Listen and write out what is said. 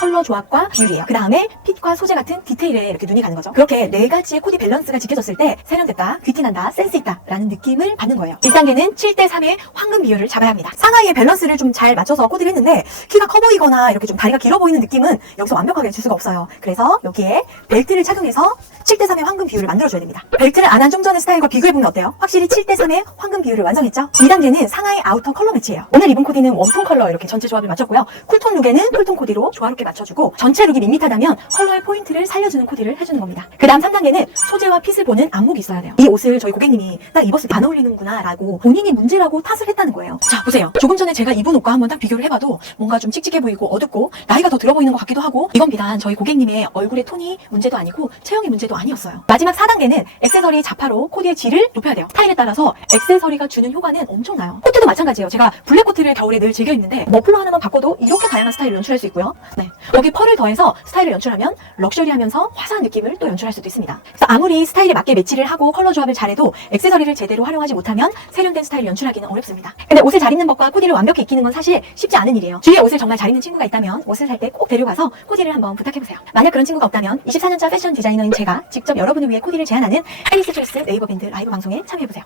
컬러 조합과 비율이에요. 그 다음에 핏과 소재 같은 디테일에 이렇게 눈이 가는 거죠. 그렇게 네 가지의 코디 밸런스가 지켜졌을 때 세련됐다, 귀티난다, 센스 있다 라는 느낌을 받는 거예요. 1단계는 7대3의 황금 비율을 잡아야 합니다. 상하이의 밸런스를 좀 잘 맞춰서 코디를 했는데 키가 커 보이거나 이렇게 좀 다리가 길어 보이는 느낌은 여기서 완벽하게 줄 수가 없어요. 그래서 여기에 벨트를 착용해서 7대 3의 황금 비율을 만들어줘야 됩니다. 벨트를 안 한 좀 전의 스타일과 비교해보면 어때요? 확실히 7대 3의 황금 비율을 완성했죠? 2단계는 상하이 아우터 컬러 매치예요. 오늘 입은 코디는 웜톤 컬러 이렇게 전체 조합을 맞췄고요. 쿨톤 룩에는 쿨톤 코디로 조화롭게 맞춰주고 전체 룩이 밋밋하다면 컬러의 포인트를 살려주는 코디를 해주는 겁니다. 그 다음 3단계는 소재와 핏을 보는 안목이 있어야 돼요. 이 옷을 저희 고객님이 딱 입었을 때 안 어울리는구나 라고 본인이 문제라고 탓을 했다는 거예요. 자 보세요. 조금 전에 제가 입은 옷과 한번 딱 비교를 해봐도 뭔가 좀 칙칙해 보이고 어둡고 나이가 더 들어 보이는 것 같기도 하고 이건 비단 저희 고객님의 얼굴의 톤이 문제도 아니고 체형이 문제도 아니 었어요. 마지막 4단계는 액세서리 자파로 코디의 질을 높여야 돼요. 스타일에 따라서 액세서리가 주는 효과는 엄청나요. 코트도 마찬가지예요. 제가 블랙 코트를 겨울에 늘 즐겨 입는데 머플러 하나만 바꿔도 이렇게 다양한 스타일을 연출할 수 있고요. 네. 여기 펄을 더해서 스타일을 연출하면 럭셔리하면서 화사한 느낌을 또 연출할 수도 있습니다. 그래서 아무리 스타일에 맞게 매치를 하고 컬러 조합을 잘해도 액세서리를 제대로 활용하지 못하면 세련된 스타일을 연출하기는 어렵습니다. 근데 옷을 잘 입는 법과 코디를 완벽히 익히는 건 사실 쉽지 않은 일이에요. 주위에 옷을 정말 잘 입는 친구가 있다면 옷을 살 때 꼭 데려가서 코디를 한번 부탁해보세요. 만약 그런 친구가 없다면 24년차 패션 디자이너인 제가 직접 여러분을 위해 코디를 제안하는 하이리스 초이스 네이버 밴드 라이브 방송에 참여해보세요.